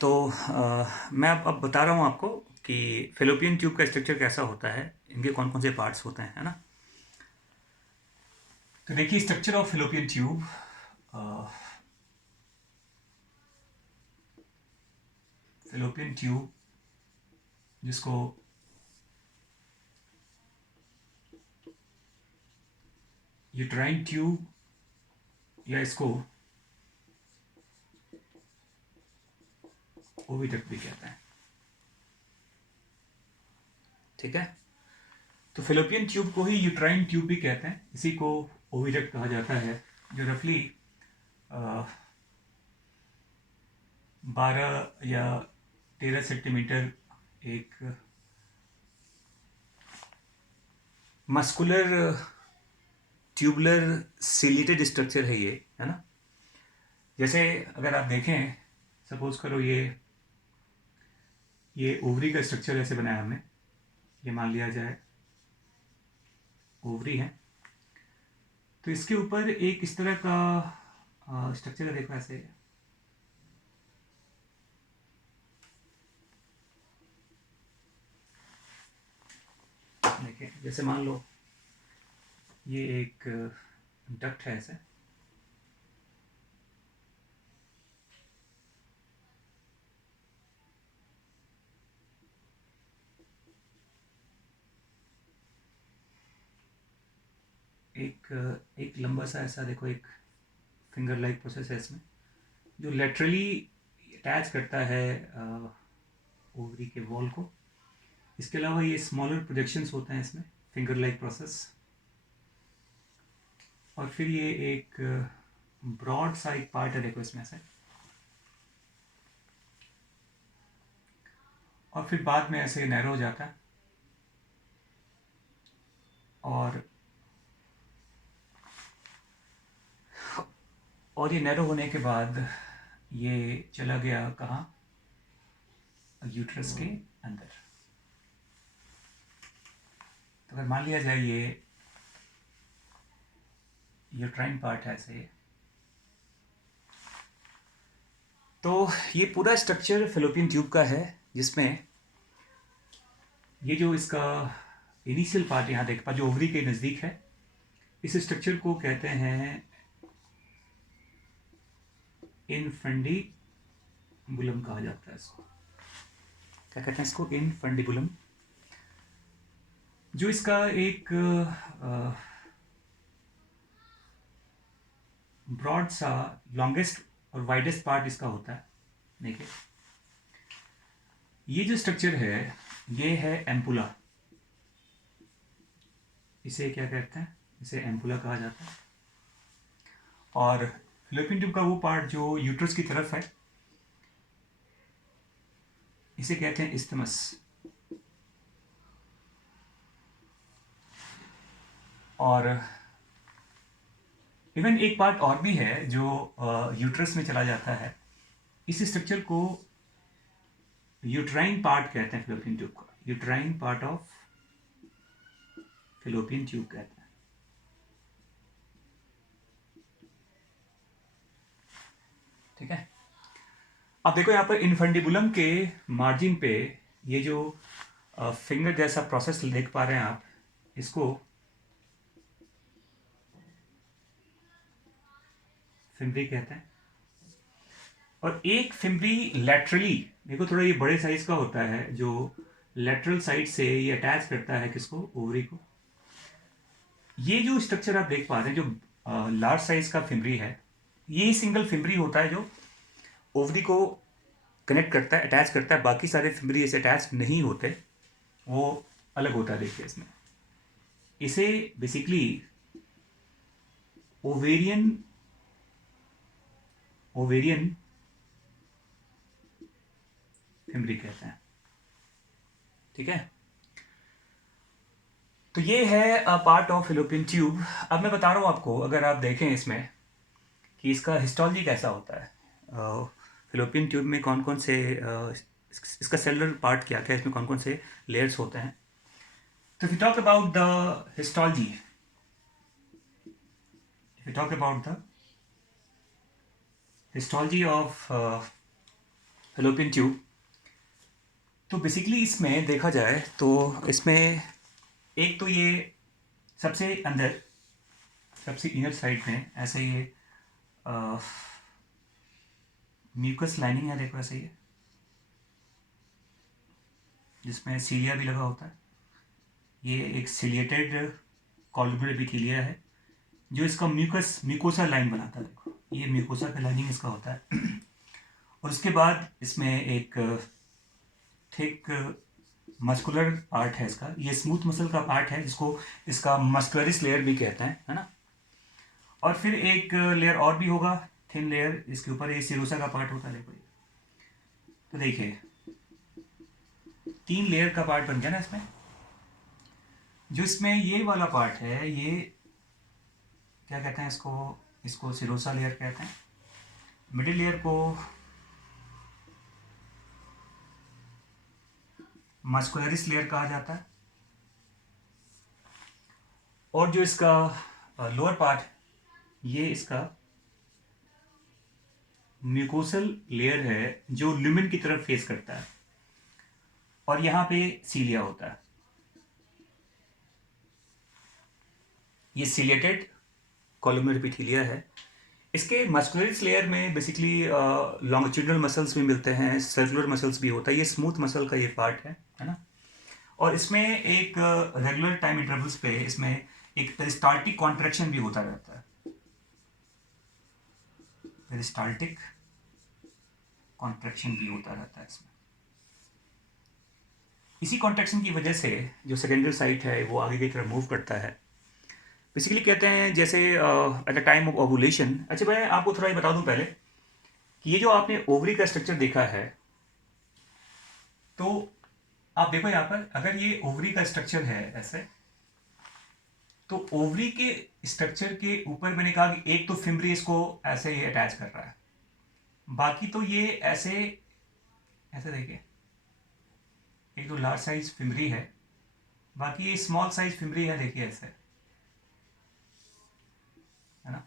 तो मैं अब बता रहा हूँ आपको कि फेलोपियन ट्यूब का स्ट्रक्चर कैसा होता है, इनके कौन कौन से पार्ट्स होते हैं, है ना। तो देखिए structure of fallopian tube. Fallopian tube जिसको यूट्राइन ट्यूब या इसको ओविडक्ट भी कहते हैं, ठीक है। तो फेलोपियन ट्यूब को ही यूट्राइन ट्यूब भी कहते हैं, इसी को ओविडक्ट कहा जाता है, जो रफली 12 या 13 सेंटीमीटर एक मस्कुलर ट्यूबुलर सिलेटेड स्ट्रक्चर है ये, है ना। जैसे अगर आप देखें, सपोज करो ये ओवरी का स्ट्रक्चर ऐसे बनाया हमने, ये मान लिया जाए ओवरी है, तो इसके ऊपर एक इस तरह का स्ट्रक्चर है, देखो ऐसे। देखिए जैसे मान लो ये एक डक्ट है ऐसे, एक एक लंबा सा ऐसा, देखो एक फिंगर लाइक प्रोसेस है इसमें, जो लेटरली अटैच करता है ओवरी के वॉल को। इसके अलावा ये स्मॉलर प्रोजेक्शंस होते हैं इसमें, फिंगर लाइक प्रोसेस। और फिर ये एक ब्रॉड सा एक पार्ट है, देखो इसमें से, और फिर बाद में ऐसे नैरो हो जाता है। और ये नैरो होने के बाद ये चला गया कहाँ, यूट्रस के अंदर। तो अगर मान लिया जाए ये यूट्राइन पार्ट है ऐसे, तो ये पूरा स्ट्रक्चर फेलोपियन ट्यूब का है, जिसमें ये जो इसका इनिशियल पार्ट यहाँ देख पा, जो ओवरी के नज़दीक है, इस स्ट्रक्चर को कहते हैं इनफंडिबुलम कहा जाता है इसको। क्या कहते हैं इसको, इनफंडिबुलम। जो इसका एक ब्रॉड सा लॉन्गेस्ट और वाइडेस्ट पार्ट इसका होता है। देखिए ये जो स्ट्रक्चर है ये है एम्पुला, इसे क्या कहते हैं, इसे एम्पुला कहा जाता है। और फेलोपियन ट्यूब का वो पार्ट जो यूट्रस की तरफ है, इसे कहते हैं इस्थमस। और इवन एक पार्ट और भी है जो यूट्रस में चला जाता है, इस स्ट्रक्चर को यूट्राइन पार्ट कहते हैं फेलोपियन ट्यूब का, uterine part of fallopian tube कहते हैं, ठीक है। अब देखो यहाँ पर इनफंडिबुलम के मार्जिन पे ये जो फिंगर जैसा प्रोसेस देख पा रहे हैं आप, इसको फिम्बरी कहते हैं। और एक फिम्बरी लैटरली, देखो थोड़ा ये बड़े साइज का होता है, जो लेटरल साइड से ये अटैच करता है किसको, ओवरी को। ये जो स्ट्रक्चर आप देख पा रहे हैं, जो लार्ज साइज का फिम्बरी है, ये सिंगल फिम्बरी होता है जो ओवरी को कनेक्ट करता है, अटैच करता है। बाकी सारे फिम्बरी ऐसे अटैच नहीं होते, वो अलग होता है। देखिए इसमें इसे बेसिकली ओवेरियन ओवेरियन फिम्बरी कहते हैं, ठीक है। तो ये है पार्ट ऑफ फेलोपियन ट्यूब। अब मैं बता रहा हूँ आपको, अगर आप देखें इसमें कि इसका हिस्टोलॉजी कैसा होता है, फेलोपियन ट्यूब में कौन कौन से इसका सेलुलर पार्ट क्या क्या है, इसमें कौन कौन से लेयर्स होते हैं। तो if you talk about the histology, if you talk about the histology of fallopian tube. तो बेसिकली इसमें देखा जाए तो इसमें एक तो ये सबसे अंदर, सबसे इनर साइड में ऐसे ये म्यूकस लाइनिंग है, देखो ऐसे ये, जिसमें सीलिया भी लगा होता है। ये एक सिलिएटेड कॉलमर एपिथेलिया है जो इसका म्यूकोसा लाइन बनाता है। देखो ये म्यूकोसा का लाइनिंग इसका होता है। और उसके बाद इसमें एक थिक मस्कुलर पार्ट है इसका, ये स्मूथ मसल का पार्ट है जिसको इसका मस्कुलरिस लेयर भी कहते हैं, है ना। और फिर एक लेयर और भी होगा, थिन लेयर, इसके ऊपर ये सिरोसा का पार्ट होता है। देखो तो देखिए 3 लेयर का पार्ट बन गया ना इसमें। जो इसमें ये वाला पार्ट है, ये क्या कहते हैं इसको, इसको सिरोसा लेयर कहते हैं। मिडिल लेयर को मस्कुलरिस लेयर कहा जाता है। और जो इसका लोअर पार्ट, ये इसका म्यूकोसल लेयर है जो ल्यूमेन की तरफ फेस करता है। और यहाँ पे सीलिया होता है। ये सिलिएटेड कॉलमर एपिथेलिया है। इसके मस्कुलरिस लेयर में बेसिकली लॉन्गिट्यूडिनल मसल्स भी मिलते हैं, सर्कुलर मसल्स भी होता है। ये स्मूथ मसल का ये पार्ट है ना। और इसमें एक रेगुलर टाइम इंटरवल्स पे इसमें एक पेरिस्टाल्टिक कॉन्ट्रैक्शन भी होता रहता है। पेरिस्टाल्टिक कॉन्ट्रैक्शन भी होता रहता है इसमें। इसी कॉन्ट्रैक्शन की वजह से जो सेकेंडरी साइट है वो आगे की तरफ मूव करता है। बेसिकली कहते हैं जैसे at the time of ovulation. अच्छा मैं आपको थोड़ा ये बता दूं पहले कि ये जो आपने ओवरी का स्ट्रक्चर देखा है, तो आप देखो यहाँ पर, अगर ये ओवरी का स्ट्रक्चर है ऐसे, तो ओवरी के स्ट्रक्चर के ऊपर मैंने कहा कि एक तो फिम्बरी इसको ऐसे ही अटैच कर रहा है, बाकी तो ये ऐसे ऐसे देखिए, एक तो लार्ज साइज फिम्बरी है, बाकी ये स्मॉल साइज फिम्बरी है, देखिए ऐसे, है ना।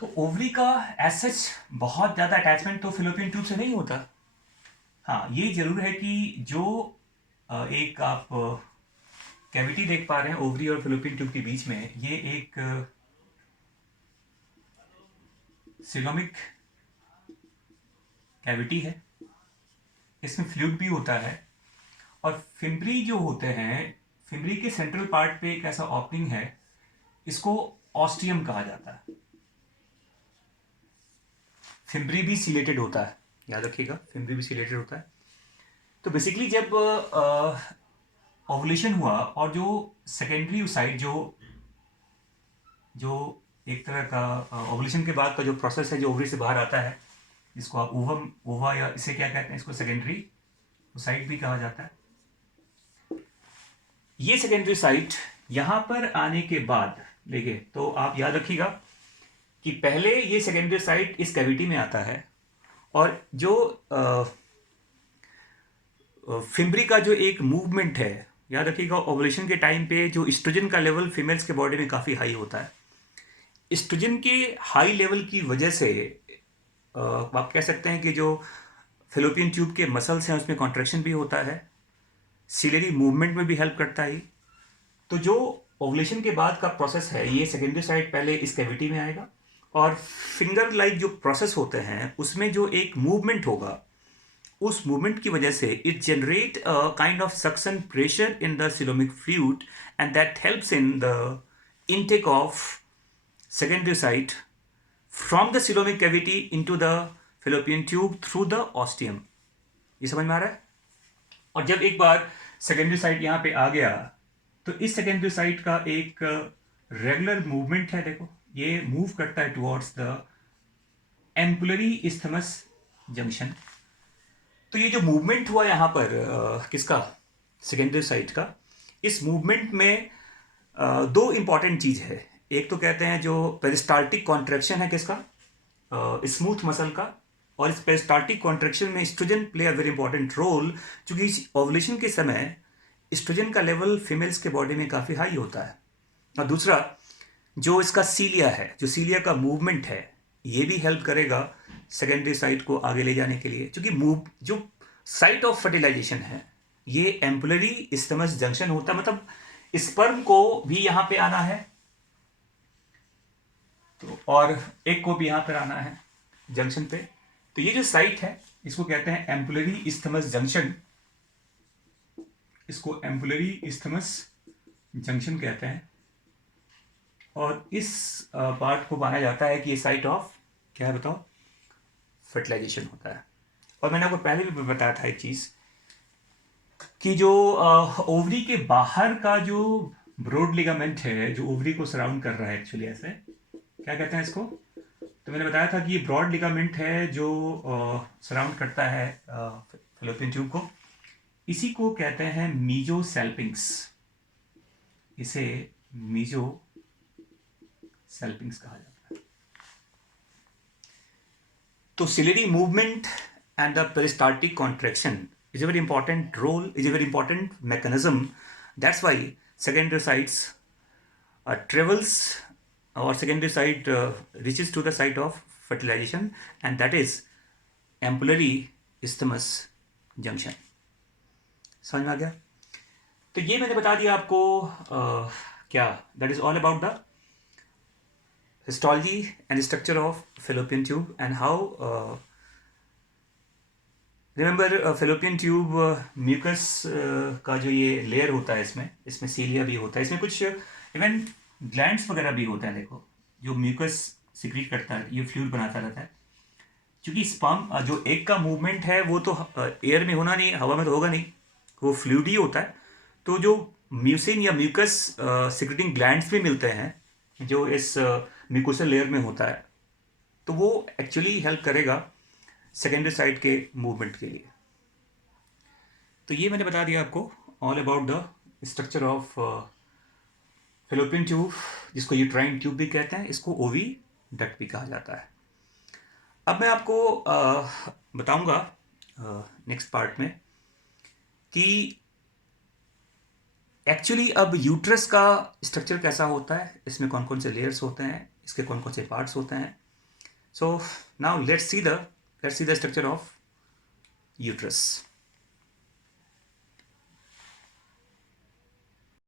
तो ओवरी का एज सच बहुत ज़्यादा अटैचमेंट तो फिलोपियन ट्यूब से नहीं होता। हाँ ये जरूर है कि जो एक आप कैविटी देख पा रहे हैं ओवरी और फिलोपियन ट्यूब के बीच में, ये एक सिलोमिक कैविटी है। इसमें फ्लूइड भी होता है। और फिम्बरी जो होते हैं, फिम्बरी के सेंट्रल पार्ट पे एक ऐसा ओपनिंग है, इसको ऑस्टियम कहा जाता है। फिम्बरी भी सिलेटेड होता है, याद रखिएगा, फिम्बरी भी सिलेटेड होता है। तो बेसिकली जब ओवुलेशन हुआ और जो सेकेंडरी साइड जो एक तरह का ओवुलेशन के बाद का जो प्रोसेस है जो ओवरी से बाहर आता है, जिसको आप ओवम, ओवा या इसे क्या कहते हैं, इसको सेकेंडरी साइट भी कहा जाता है। ये सेकेंडरी साइट यहाँ पर आने के बाद देखिए, तो आप याद रखिएगा कि पहले ये सेकेंडरी साइट इस कैविटी में आता है, और जो फिम्बरी का जो एक मूवमेंट है, याद रखिएगा ओवुलेशन के टाइम पे जो एस्ट्रोजन का लेवल फीमेल्स के बॉडी में काफ़ी हाई होता है। एस्ट्रोजन के हाई लेवल की वजह से आप कह सकते हैं कि जो फिलोपियन ट्यूब के मसल्स हैं उसमें कॉन्ट्रैक्शन भी होता है, सिलियरी मूवमेंट में भी हेल्प करता है। तो जो ओवुलेशन के बाद का प्रोसेस है, ये सेकेंडरी साइट पहले इस कैविटी में आएगा, और फिंगर लाइक जो प्रोसेस होते हैं उसमें जो एक मूवमेंट होगा, उस मूवमेंट की वजह से it generate a kind of suction pressure in the coelomic fluid, and that helps in the intake of secondary site from the coelomic cavity into the fallopian tube through the ostium। ये समझ में आ रहा है। और जब एक बार secondary site यहाँ पे आ गया, तो इस सेकेंडरी साइट का एक रेगुलर मूवमेंट है, देखो ये मूव करता है towards the ampullary isthmus junction. तो ये जो मूवमेंट हुआ यहाँ पर किसका, सेकेंडरी साइट का, इस मूवमेंट में दो इंपॉर्टेंट चीज है। एक तो कहते हैं जो पेरिस्टाल्टिक कॉन्ट्रैक्शन है किसका, स्मूथ मसल का, और इस पेरिस्टाल्टिक कॉन्ट्रैक्शन में estrogen play a very important role, क्योंकि ओवुलेशन के समय एस्ट्रोजन का लेवल फीमेल्स के बॉडी में काफ़ी हाई होता है। और दूसरा जो इसका सीलिया है, जो सीलिया का मूवमेंट है, ये भी हेल्प करेगा सेकेंडरी साइट को आगे ले जाने के लिए, क्योंकि मूव जो साइट ऑफ फर्टिलाइजेशन है ये एम्पुलरी इस्थमस जंक्शन होता है, मतलब स्पर्म को भी यहाँ पे आना है तो और एग को भी यहाँ पर आना है जंक्शन पे। तो ये जो साइट है इसको कहते हैं एम्पुलरी इस्थमस जंक्शन, इसको एम्पुलरी इस्थमस जंक्शन कहते हैं। और इस पार्ट को माना जाता है कि ये साइट ऑफ क्या है बताओ, फर्टिलाइजेशन होता है। और मैंने आपको पहले भी बताया था एक चीज़ कि जो ओवरी के बाहर का जो ब्रॉड लिगामेंट है जो ओवरी को सराउंड कर रहा है, एक्चुअली ऐसे क्या कहते हैं इसको, तो मैंने बताया था कि ये ब्रॉड लिगामेंट है जो सराउंड करता है फैलोपियन ट्यूब को, इसी को कहते हैं मीजोसेल्पिंग्स, इसे मीजोसेल्पिंग्स कहा जाता है। तो ciliary movement and the peristaltic contraction is a very important role, is a very important mechanism. That's why secondary sites travels or secondary site reaches to the site of fertilization, and that is ampullary isthmus junction. समझ में आ गया? तो ये मैंने बता दिया आपको क्या, that is all about the histology and structure of fallopian tube and how remember fallopian tube mucus का जो ये लेयर होता है इसमें सीलिया भी होता है, इसमें कुछ इवन ग्लैंड्स वगैरह भी होता है, देखो जो म्यूकस सिक्रीट करता है, ये फ्लूइड बनाता रहता है। क्योंकि स्पर्म जो एग का मूवमेंट है वो तो एयर में होना नहीं, हवा में तो होगा नहीं, वो फ्लूइड ही होता है। तो जो म्यूसिन या म्यूकस सिक्रीटिंग ग्लैंड्स भी मिलते हैं जो इस म्यूकोसल लेयर में होता है, तो वो एक्चुअली हेल्प करेगा सेकेंडरी साइड के मूवमेंट के लिए। तो ये मैंने बता दिया आपको all about the structure of fallopian tube, जिसको यूट्राइन ट्यूब भी कहते हैं, इसको ओवी डक्ट भी कहा जाता है। अब मैं आपको बताऊंगा नेक्स्ट पार्ट में कि एक्चुअली अब यूट्रस का स्ट्रक्चर कैसा होता है, इसमें कौन कौन से लेयर्स होते हैं, इसके कौन कौन से पार्ट्स होते हैं। So now let's see the structure of uterus.